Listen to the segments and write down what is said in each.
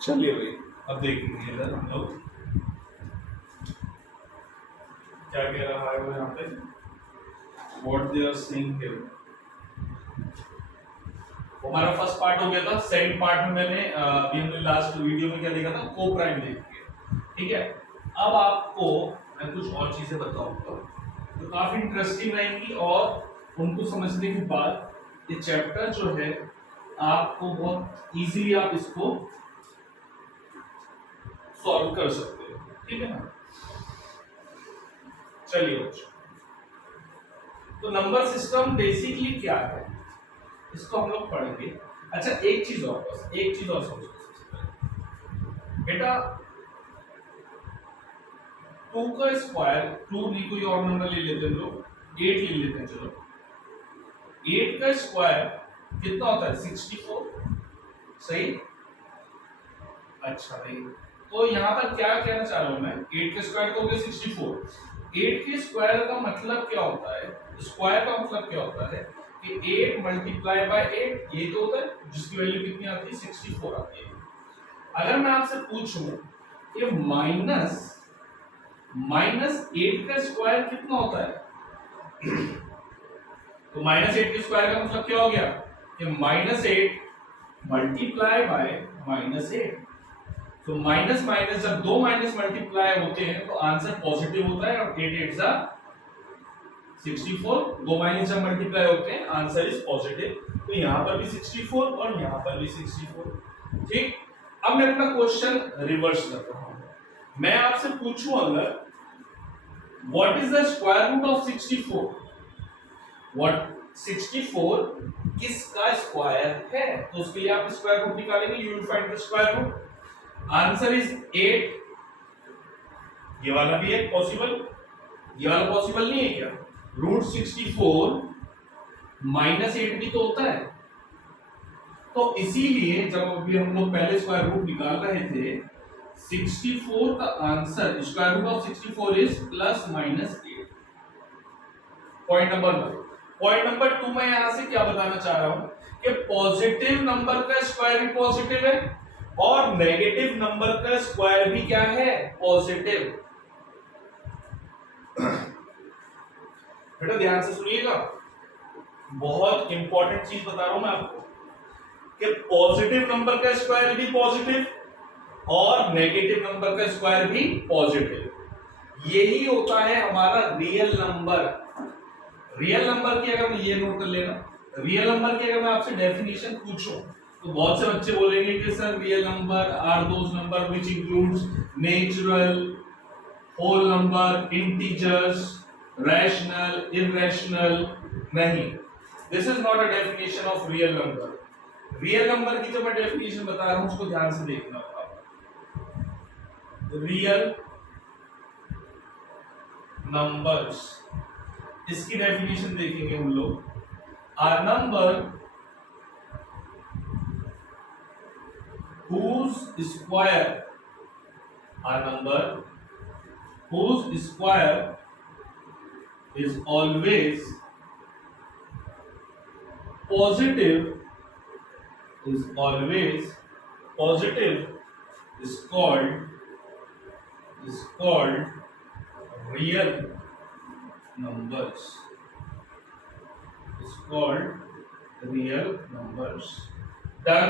चलिए भाई, अब देखेंगे इधर हम लोग क्या कह रहा है वो यहाँ पे, what they are saying here. हमारा फर्स्ट पार्ट हो गया था। सेकंड पार्ट में मैंने अभी हमने लास्ट वीडियो में क्या देखा था, को प्राइम देखी। ठीक है, अब आपको मैं कुछ और चीजें बताऊंगा जो काफी इंटरेस्टिंग रहेंगी और उनको समझने के बाद ये चैप्टर जो है आपको बहुत इजीली आप इसको सॉल्व कर सकते हो। ठीक है ना, चलिए बच्चों, तो नंबर सिस्टम बेसिकली क्या है इसको हम लोग पढ़ेंगे। अच्छा, एक चीज और, बस एक चीज और समझो बेटा, 2 का स्क्वायर, 2 नहीं कोई और नंबर ले लेते हैं लोग, 8 ले लेते हैं। चलो 8 का स्क्वायर कितना होता है, 64। सही। अच्छा भाई, तो यहाँ पर क्या कहना चाह रहा हूं मैं, 8 का स्क्वायर तो हो गया 64। 8 के स्क्वायर का मतलब क्या होता है, स्क्वायर का मतलब क्या होता है कि 8 मल्टीप्लाई बाय 8, ये तो होता है जिसकी वैल्यू कितनी आती है, 64 आती है। अगर मैं आपसे पूछूं कि माइनस 8 का स्क्वायर कितना होता है, तो -8 के स्क्वायर का मतलब क्या हो गया कि -8 मल्टीप्लाई बाय -8। तो माइनस माइनस, जब दो माइनस मल्टीप्लाई होते हैं तो आंसर पॉजिटिव होता है, और 8 8 जा 64, दो माइनस जब मल्टीप्लाई होते हैं आंसर इज पॉजिटिव। तो यहां पर भी 64 और यहां पर भी 64। ठीक, अब मैं अपना क्वेश्चन रिवर्स कर रहा हूं। मैं आपसे पूछूं अगर what is the square root of 64, what 64 किसका स्क्वायर है, तो उसके लिए आप स्क्वायर रूट निकालेंगे, you will find the square root. Answer is 8। ये वाला भी है पॉसिबल, ये वाला पॉसिबल नहीं है क्या, रूट 64 -8 भी तो होता है। तो इसीलिए जब अभी हम लोग पहले स्क्वायर रूट निकाल रहे थे, 64 का answer, square root of 64 is +-8। Point number 1। Point number 2 मैं यहां से क्या बताना चाह रहा हूं कि पॉजिटिव नंबर का स्क्वायर भी पॉजिटिव है और नेगेटिव नंबर का स्क्वायर भी क्या है, पॉजिटिव। बेटा ध्यान से सुनिएगा, बहुत इंपॉर्टेंट चीज बता रहा हूं मैं आपको कि पॉजिटिव नंबर का स्क्वायर भी पॉजिटिव और नेगेटिव नंबर का स्क्वायर भी पॉजिटिव। यही होता है हमारा रियल नंबर। रियल नंबर की अगर ये नोट कर लेना, रियल नंबर की अगर मैं आपसे डेफिनेशन पूछूं तो बहुत से बच्चे बोलेंगे कि sir real number are those number which includes natural, whole number, integers, rational, irrational. नहीं, this is not a definition of real number. Real number की जो मैं डेफिनेशन बता रहा हूं उसको ध्यान से देखना होगा। रियल नंबर्स, इसकी डेफिनेशन देखेंगे हम लोग। R number whose square, a number whose square is always positive, is always positive, is called real numbers, is called real numbers। Done.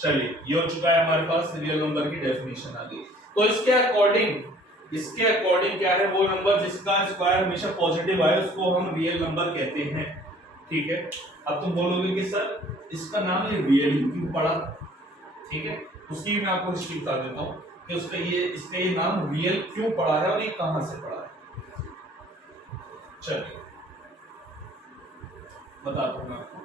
चलिए, ये हो चुका है हमारे पास, रियल नंबर की डेफिनेशन आ गई। तो इसके अकॉर्डिंग क्या है, वो नंबर जिसका स्क्वायर हमेशा पॉजिटिव आए उसको हम रियल नंबर कहते हैं। ठीक है, अब तुम बोलोगे कि सर इसका नाम ये रियल क्यों पड़ा। ठीक है, उसकी मैं आपको हिस्ट्री बता देता हूँ कि इसका ये नाम रियल क्यों पड़ा है और ये कहां से पड़ा है। चलिए बताता हूँ मैं आपको।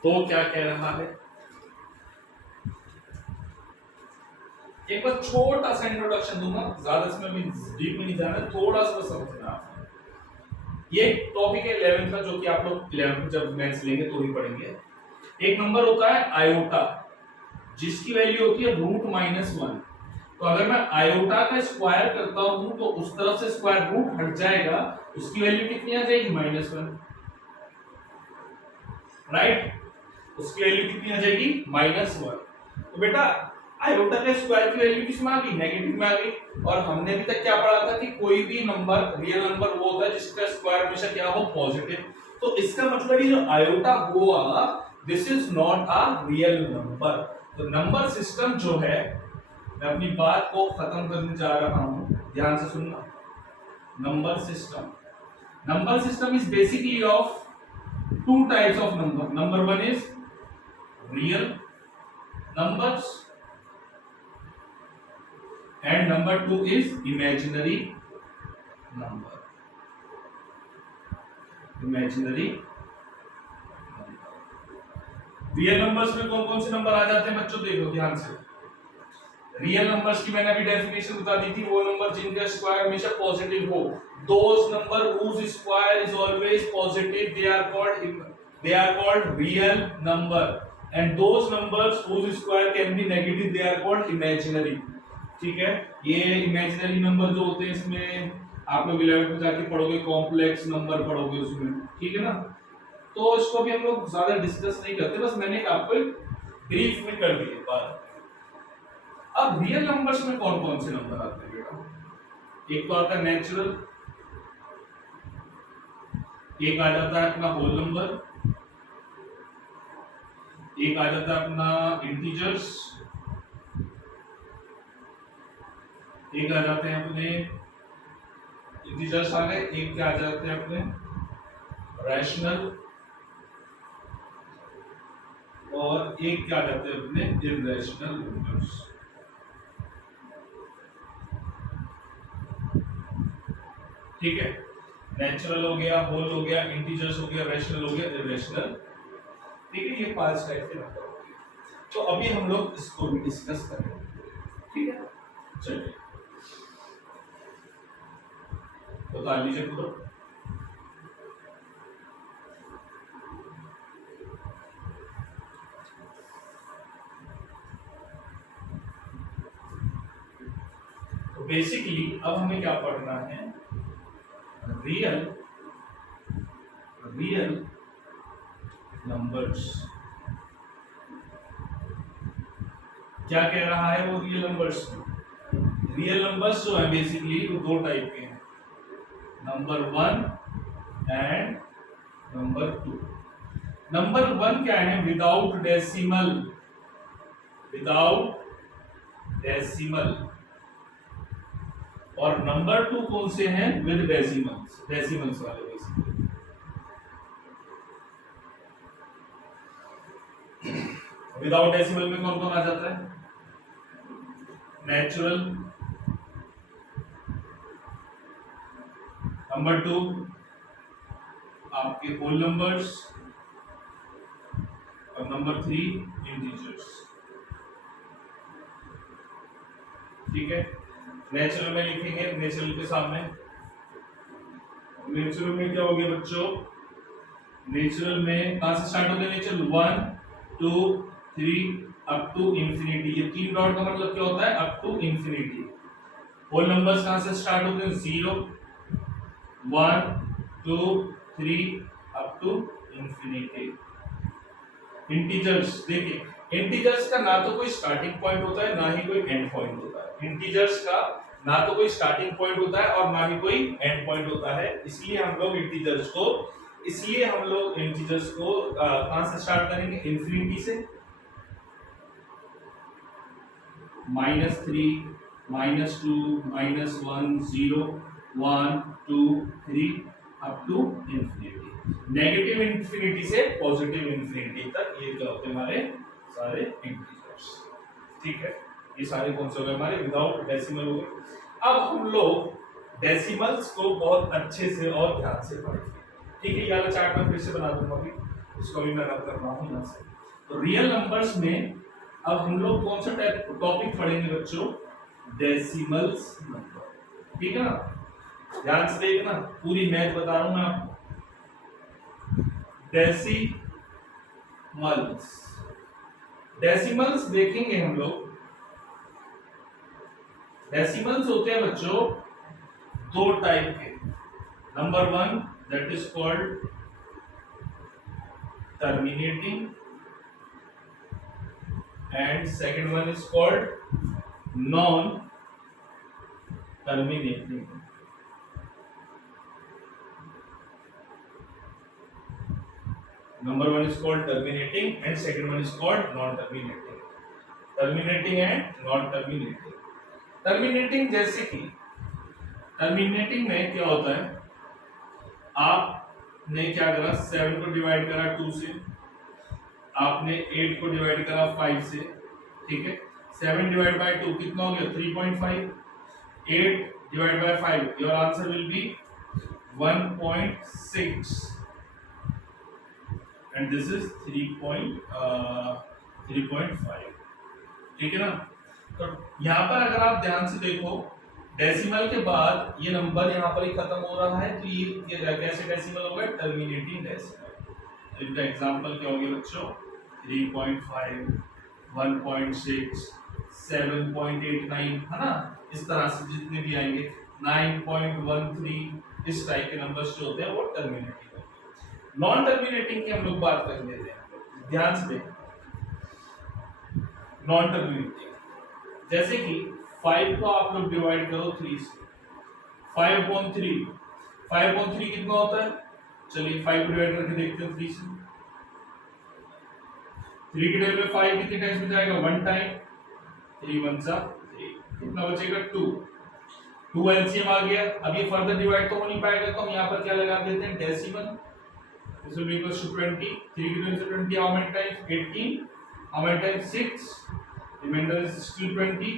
तो क्या कह रहा है, एक बार छोटा सा इंट्रोडक्शन दूंगा, ज्यादा इसमें भी डीप में नहीं जाना, थोड़ा सा समझना। ये टॉपिक है 11th का, जो कि आप लोग 11th में जब मैथ्स लेंगे तो ही पढ़ेंगे। एक नंबर होता है आयोटा, जिसकी वैल्यू होती है √-1। तो अगर मैं आयोटा का स्क्वायर करता हूं तो उस तरफ से स्क्वायर रूट हट जाएगा, उसकी वैल्यू कितनी आ जाएगी -1, राइट। उसकी वैल्यू कितनी आ जाएगी -1। तो बेटा आयोटा का स्क्वायर की वैल्यू किसमें आ गई, नेगेटिव में आ गई। और हमने अभी तक क्या पढ़ा था कि कोई भी नंबर रियल नंबर वो होता है जिसका स्क्वायर हमेशा क्या हो, पॉजिटिव। तो इसका मतलब ये जो आयोटा हुआ this is not a real number. तो नंबर सिस्टम जो है, मैं अपनी बात को खत्म करने जा रहा हूं, ध्यान से सुनना। Number system is basically of two types of number. Number one is real numbers and number two is imaginary number. Real numbers में कौन कौन से नंबर आ जाते हैं बच्चों, देखो ध्यान से। रियल नंबर्स की मैंने अभी डेफिनेशन बता दी थी, वो नंबर जिनका स्क्वायर हमेशा पॉजिटिव हो, दोस number whose square is always positive, they are called real number, and those numbers whose square can be negative, they are called imaginary। ठीक है, ये इमेजिनरी नंबर जो होते हैं इसमें आप लोग 11th में जाके पढ़ोगे, कॉम्प्लेक्स नंबर पढ़ोगे उसमें, ठीक है ना। तो इसको भी हम लोग ज्यादा डिस्कस नहीं करते, बस मैंने आपको ब्रीफ में कर दिया बात। अब रियल नंबर्स में कौन कौन से नंबर आते हैं बेटा, एक तो आता है नेचुरल, एक आ जाता है अपना होल नंबर, एक आ जाता है अपना इंटीजर्स, एक आ जाते हैं अपने इंटीजर्स आ गए, एक क्या आ जाते हैं अपने रैशनल, और एक क्या आ जाते हैं अपने इररेशनल नंबर्स। ठीक है, नेचुरल हो गया, होल हो गया, इंटीजर्स हो गया, रैशनल हो गया, इररेशनल। ठीक है, ये 5 टाइप के नंबर हो गए। तो अभी हम लोग इसको भी डिस्कस करेंगे, ठीक है। चलिए बता लीजिए पूरा। तो बेसिकली अब हमें क्या पढ़ना है, रियल नंबर्स। क्या कह रहा है वो रियल नंबर्स? रियल नंबर्स जो है बेसिकली वो दो टाइप के हैं, नंबर 1 एंड नंबर 2। नंबर 1 क्या है, विदाउट डेसिमल, और नंबर 2 कौन से हैं, विद डेसिमल्स वाले। बेसिकली विदाउट डेसिमल में कौन कौन आ जाता है, नेचुरल, नंबर 2 आपके होल नंबर्स, और नंबर 3 इंटीजर्स। ठीक है, नेचुरल में लिखेंगे, नेचुरल के सामने, नेचुरल में क्या हो गया बच्चों, नेचुरल में कहां से स्टार्ट होते हैं, नेचुरल 1 2 3 अप टू इंफिनिटी। ये 3 डॉट का मतलब क्या होता है, up to infinity. Whole numbers कहां से स्टार्ट होते हैं, 0 1 2 3 अप टू इंफिनिटी। इंटीजर्स, देखिए इंटीजर्स का ना तो कोई स्टार्टिंग पॉइंट होता है ना ही कोई एंड पॉइंट होता है। इंटीजर्स का ना तो कोई स्टार्टिंग पॉइंट होता है और ना ही कोई एंड पॉइंट होता है। इसलिए हम लोग इंटीजर्स को कहां से स्टार्ट करेंगे, इंफिनिटी से, -3 -2 -1 0 1 2 3 up to infinity. Negative infinity से पॉजिटिव इंफिनिटी तक ये क्या होते हैं हमारे सारे इंटीजर्स। ठीक है, ये सारे कौन से हो गए हमारे, विदाउट डेसिमल हो गए। अब हम लोग डेसिमल्स को बहुत अच्छे से और ध्यान से पढ़ेंगे। ठीक है, ये वाला चार्ट मैं फिर से बना दूंगा, अभी इसको भी मैं रब कर रहा हूं यहां से। तो रियल नंबर्स में अब हम लोग कौन सा टॉपिक पढ़ेंगे बच्चों, डेसिमल्स नंबर। ठीक है ना, ध्यान से देखना, पूरी मैथ बता रहा हूं मैं आपको। डेसिमल्स देखेंगे हम लोग, डेसिमल्स होते हैं बच्चों दो टाइप के। Number one that is called terminating and second one is called non terminating. Number one is called terminating and second one is called non-terminating. Terminating and non-terminating. Terminating जैसे कि terminating में क्या होता है, आपने क्या करा 7 को डिवाइड करा 2 से, आपने 8 को डिवाइड करा 5 से, ठीक है। 7 डिवाइड बाय 2 कितना हो गया 3.5, 8 divide by 5 your answer will be 1.6 and this is 3.5, ठीक है ना। तो यहाँ पर अगर आप ध्यान से देखो डेसिमल के बाद ये नंबर यहाँ पर ही खत्म हो रहा है, तो ये कैसे डेसिमल होगा, टर्मिनेटिंग डेसिमल। तो इनका एग्जांपल क्या हो गया बच्चों 3.5, 1.6, 7.89 है ना, इस तरह से जितने भी आएंगे 9.13 इस टाइप के नंबर्स जो होते हैं वो टर्मिनेटिंग। नॉन टर्मिनेटिंग की हम लोग बात कर लेते हैं, ध्यान से देखें। नॉन टर्मिनेटिंग जैसे कि 5 को आप लोग डिवाइड करो 3 से, 5/3 कितना होता है, चलिए 5 को डिवाइड करके देखते हैं 3 से। 3 के टेबल में 5 कितने टाइम्स में जाएगा 1 टाइम, 3 1 सा 3, कितना बचेगा 2 एलसीएम आ गया। अब ये फर्दर डिवाइड तो हो नहीं पाएगा, तो हम यहाँ पर क्या लगा देते हैं decimal. This will be equals to 20. 3 की 20 how many times 18, how many times 6, remainder is still 20,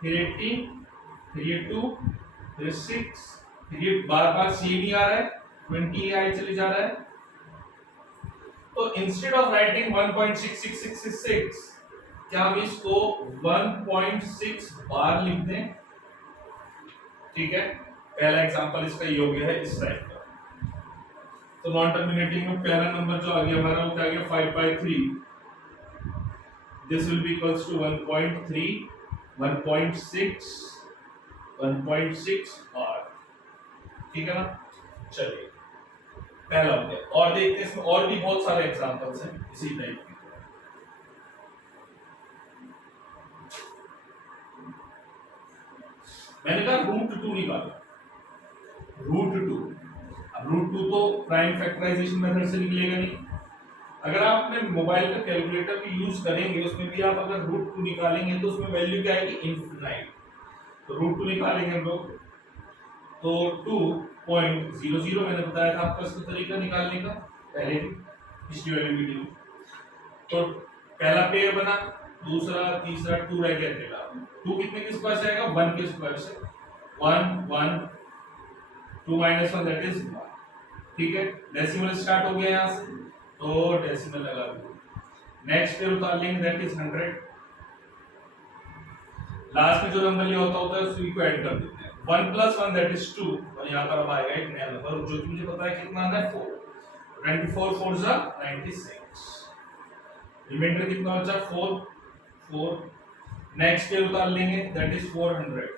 फिर 18, फिर ये 2, फिर 6, फिर ये बार सेम ही आ रहा है 20 आए चले जा रहा है। तो इंस्टेड ऑफ राइटिंग 1.66666 क्या हम इसको 1.6 बार लिख दें, ठीक है। पहला एग्जांपल इसका योग्य है इस टाइप का। तो नॉन टर्मिनेटिंग में पहला नंबर जो आ गया हमारा वो क्या आ गया 5/3, this will be equals to 1.3, 1.6, 1.6 bar, ठीक है ना। चलिए पहला हो गया, और देखते हैं इसमें और भी बहुत सारे एग्जांपल्स हैं इसी टाइप के। मैंने कहा √2 निकालो, √2। अब √2 तो प्राइम फैक्टराइजेशन मेथड से निकलेगा नहीं। अगर आप अपने मोबाइल का कैलकुलेटर भी यूज करेंगे उसमें भी आप अगर √2 निकालेंगे तो उसमें वैल्यू क्या आएगी इनफिनाइट। तो √2 निकालेंगे हम लोग तो 2.00 मैंने बताया था आपको इसका तरीका निकालने का पहले भी पिछली वाली वीडियो। तो पहला पेयर बना, दूसरा तीसरा 2 रह गया अकेला। 2 कितने के स्क्वायर से आएगा 1 के स्क्वायर से, 1 1 2 - 1 दैट इज 1, ठीक है। डेसिमल स्टार्ट हो गया यहाँ से तो डेसिमल लगा दो। नेक्स्ट पे उतार लेंगे दैट इज 100। लास्ट में जो नंबर लिया होता है उसी को ऐड कर देते हैं। 1 + 1 दैट इज 2 और यहाँ पर अब आएगा एक नया नंबर जो कि मुझे पता है कितना आना है 4। 24 4 जा 96, रिमाइंडर कितना बचा 4। नेक्स्ट पे उतार लेंगे दैट इज 400।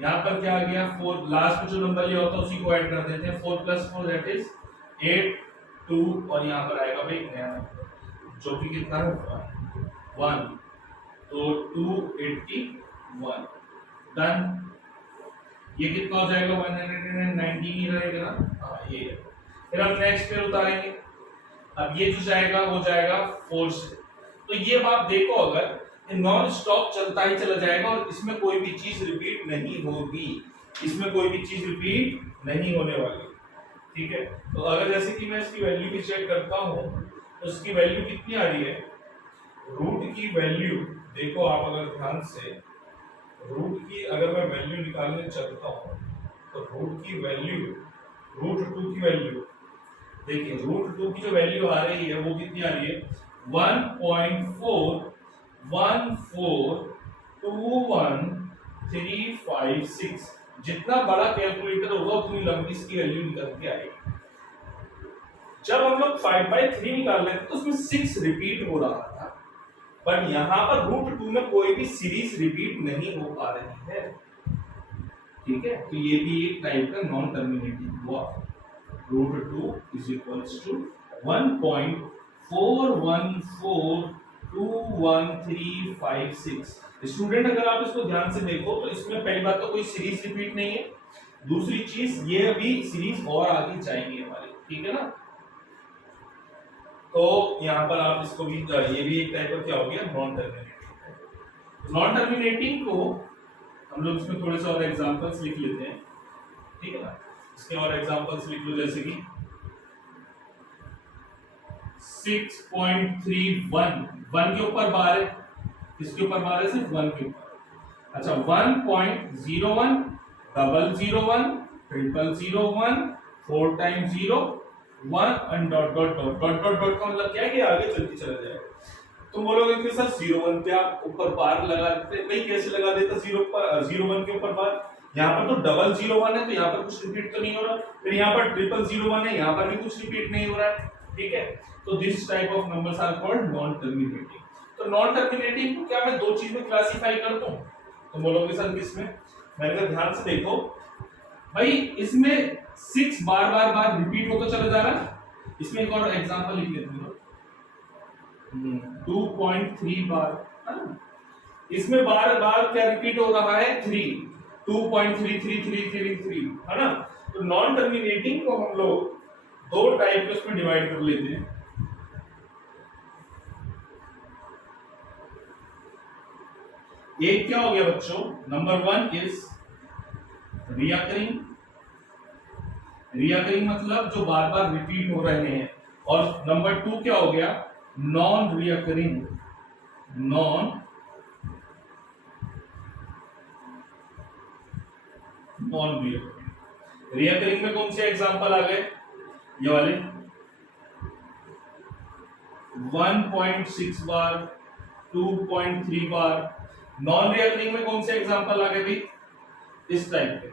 यहाँ पर क्या आ गया 4, लास्ट में जो नंबर लिया होता है उसी को ऐड कर देते हैं। 4 + 4 दैट इज 8 2 और यहाँ पर आएगा भाई नया नंबर जो कि कितना है 1, तो 281 डन। ये कितना हो जाएगा 119 ही रहेगा ना, हाँ ये है। फिर हम नेक्स्ट पे उतारेंगे, अब ये जो जाएगा वो जाएगा 4 से। तो ये आप देखो अगर नॉन स्टॉप चलता ही चला जाएगा और इसमें कोई भी चीज रिपीट नहीं होगी, इसमें कोई भी चीज रिपीट नहीं होने वाली, ठीक है। तो अगर जैसे कि मैं इसकी वैल्यू भी चेक करता हूँ तो इसकी वैल्यू कितनी आ रही है, रूट की वैल्यू देखो आप अगर ध्यान से, रूट की अगर मैं वैल्यू निकालने चलता हूँ तो रूट की वैल्यू, √2 की वैल्यू देखिए, √2 की जो वैल्यू आ रही है वो कितनी आ रही है 1.41421356। जितना बड़ा कैलकुलेटर होगा उतनी लंबी इसकी वैल्यू निकल के आएगी। जब हम लोग 5/3 निकाल रहे थे तो उसमें 6 रिपीट हो रहा था, बट यहाँ पर रूट 2 में कोई भी सीरीज रिपीट नहीं हो पा रही है, ठीक है। तो ये भी एक टाइप का नॉन टर्मिनेटिंग हुआ। Root 2 is equals to 1.41421356। Student अगर आप इसको ध्यान से देखो तो इसमें पहली बात तो कोई सीरीज रिपीट नहीं है, दूसरी चीज ये अभी सीरीज और आगे जाएंगे हमारी, ठीक है ना। तो यहाँ पर आप इसको भी, ये भी एक टाइप का क्या हो गया, नॉन टर्मिनेटिंग। नॉन टर्मिनेटिंग को हम लोग इसमें थोड़े से और एग्जांपल्स लिख लेते हैं, ठीक है ना। इसके और एग्जांपल्स लिख लो, जैसे कि 6.31 1 के ऊपर बार है, किसके ऊपर बार है, सिर्फ 1 के ऊपर। अच्छा 1.01 001 001 4 times 0 1 and dot dot dot dot dot dot का मतलब क्या है कि आगे चलती चला जाएगा। तुम बोलोगे कि सर 01 पे आप ऊपर बार लगा देते, भाई कैसे लगा देता 01 के ऊपर बार, यहाँ पर तो 001 है तो यहाँ पर कुछ रिपीट तो नहीं हो रहा, फिर यहाँ पर 001 है, यहाँ पर भी कुछ रिपीट नहीं हो रहा है, ठीक है। तो this type of numbers are called non terminating. तो नॉन टर्मिनेटिंग को क्या मैं दो चीज में क्लासिफाई करता हूँ, तो बोलोगे सर किसमें, मैंने ध्यान से देखो भाई, इसमें 6 बार बार बार रिपीट होता चला जा रहा है। इसमें एक और एग्जांपल लिख लेते हैं, 2.3 बार, इसमें बार बार क्या रिपीट हो रहा है, 3 2.3333 है ना। तो नॉन टर्मिनेटिंग को हम लोग दो टाइप के उसमें डिवाइड कर लेते हैं। एक क्या हो गया बच्चों, नंबर 1 इज रिकरिंग, रिकरिंग मतलब जो बार बार रिपीट हो रहे हैं, और नंबर 2 क्या हो गया, non recurring, non recurring. Recurring में कौन से एग्जांपल आ गए, ये वाले 1.6 बार 2.3 बार। नॉन रिकरिंग में कौन से एग्जांपल आ गए भाई, इस टाइप के,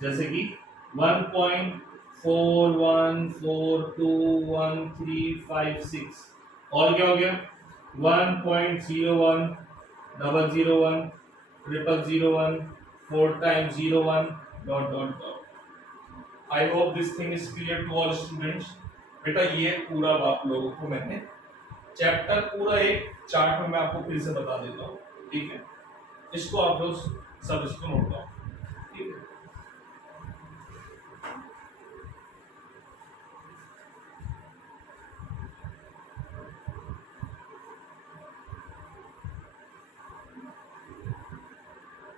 जैसे कि 1.41421356, और क्या हो गया 1.01 001 001 4 times 01 dot dot dot. I hope this thing is clear to all students. बेटा ये पूरा आप लोगों को मैंने चैप्टर पूरा एक चार्ट में मैं आपको फिर से बता देता हूँ, ठीक है। इसको आप लोग सब इसको नोट डाउन, ठीक है।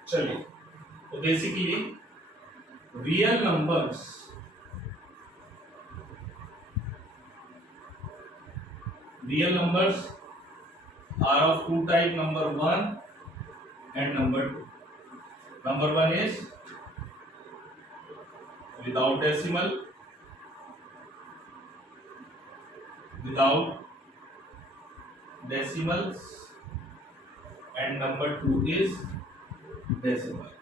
चलिए, तो basically real numbers, real numbers are of two type, number 1 and number 2. Number 1 is without decimal, without decimals, and number 2 is decimals.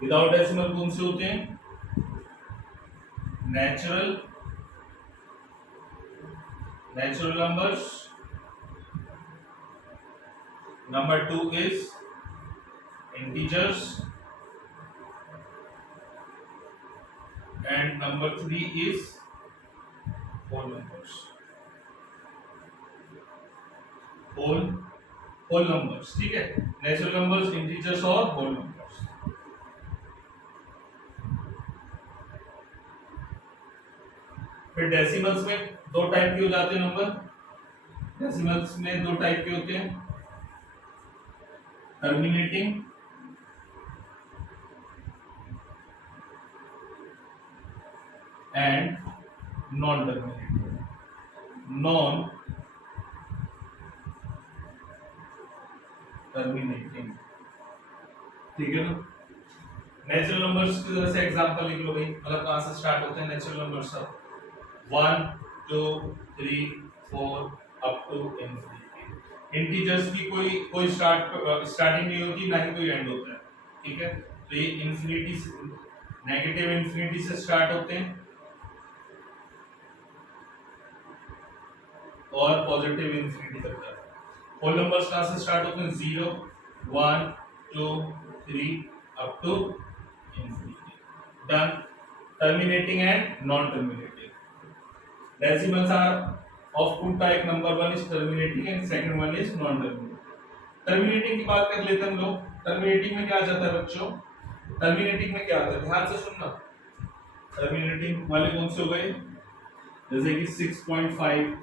without decimal कौन से होते हैं, natural numbers. Number 2 is integers, and number 3 is whole numbers. whole numbers, ठीक है। natural numbers, integers और whole numbers। फिर decimals में दो टाइप के हो जाते हैं नंबर, डेसिमल्स में दो टाइप के होते हैं, terminating and non terminating. Non terminating, ठीक है ना। नेचुरल नंबर्स की तरह से एग्जांपल लिख लो भाई, मतलब कहां से स्टार्ट होते हैं नेचुरल नंबर्स सब, 1 2 3 4 अप टू इंफिनिटी। इंटीजर्स की कोई स्टार्टिंग नहीं होती, ना ही कोई एंड होता है, ठीक है। तो ये इंफिनिटी से, नेगेटिव इंफिनिटी से स्टार्ट होते हैं, और पॉजिटिव इन्फिनिटी तक जाता है। होल नंबर्स कहाँ से स्टार्ट होते हैं? 0 1 2 3 up to infinity. Done. Terminating and non terminating. Decimals are of two type, number one is terminating and second one is non terminating. Terminating की बात कर लेते हैं हम लोग। टर्मिनेटिंग में क्या आ जाता है बच्चों? टर्मिनेटिंग में क्या आता है, ध्यान से सुनना। टर्मिनेटिंग वाले कौन से हो गए? जैसे कि 6.5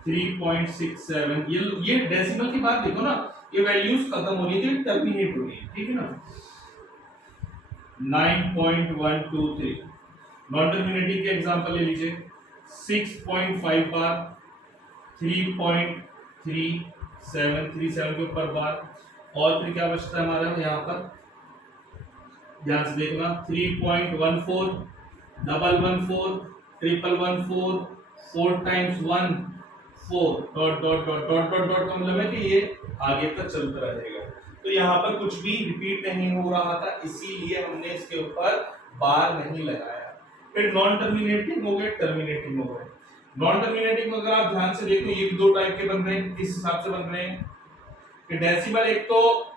3.67, ये डेसिमल की बात देखो ना, ये वैल्यूज खत्म हो रही थी, टर्मिनेट हो रही है, ठीक है ना। 9.123। नॉन टर्मिनेटिंग के एग्जांपल ले लीजिए। 6.5 बार, 3.37 के ऊपर बार, और फिर क्या बचता है हमारा यहाँ पर, ध्यान से देखना। 3.14 114 114 4 times 1 4 dot dot dot dot dot dot का मतलब है कि ये आगे तक चलता रहेगा। तो यहाँ पर कुछ भी रिपीट नहीं हो रहा था, इसीलिए हमने इसके ऊपर बार नहीं लगाया। फिर नॉन टर्मिनेटिंग हो गए, टर्मिनेटिंग हो गए। नॉन टर्मिनेटिंग अगर आप ध्यान से देखो, ये भी दो टाइप के बन रहे हैं। किस हिसाब से बन रहे हैं कि डेसिमल, एक तो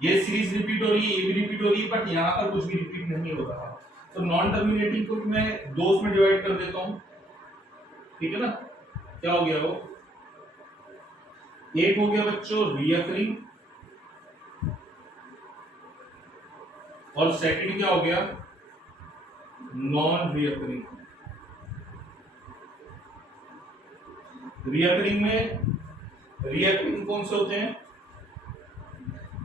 ये सीरीज रिपीट हो रही है, ये भी रिपीट हो रही है, बट यहाँ पर कुछ भी रिपीट नहीं हो रहा। तो नॉन टर्मिनेटिंग को मैं दो में डिवाइड कर देता हूं, ठीक है ना। क्या हो गया वो? एक हो गया बच्चों रिकरिंग, और सेकंड क्या हो गया? Non recurring. रिकरिंग में रिकरिंग कौन से होते हैं?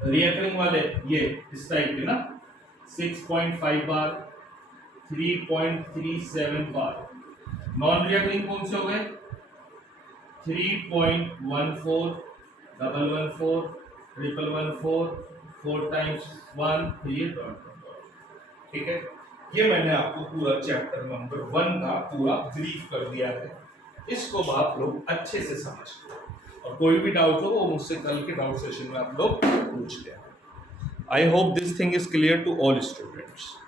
रिकरिंग वाले ये इस टाइप के ना, 6.5 बार, 3.37 बार। नॉन रिकरिंग कौन से हो गए? 3.14 114 114 4 टाइम्स 1, ये डॉट डॉट, ठीक है। ये मैंने आपको पूरा चैप्टर नंबर 1 का पूरा ब्रीफ कर दिया है। इसको आप लोग अच्छे से समझ लो, और कोई भी डाउट हो वो मुझसे कल के डाउट सेशन में आप लोग पूछ लें। I hope this thing is clear to all students.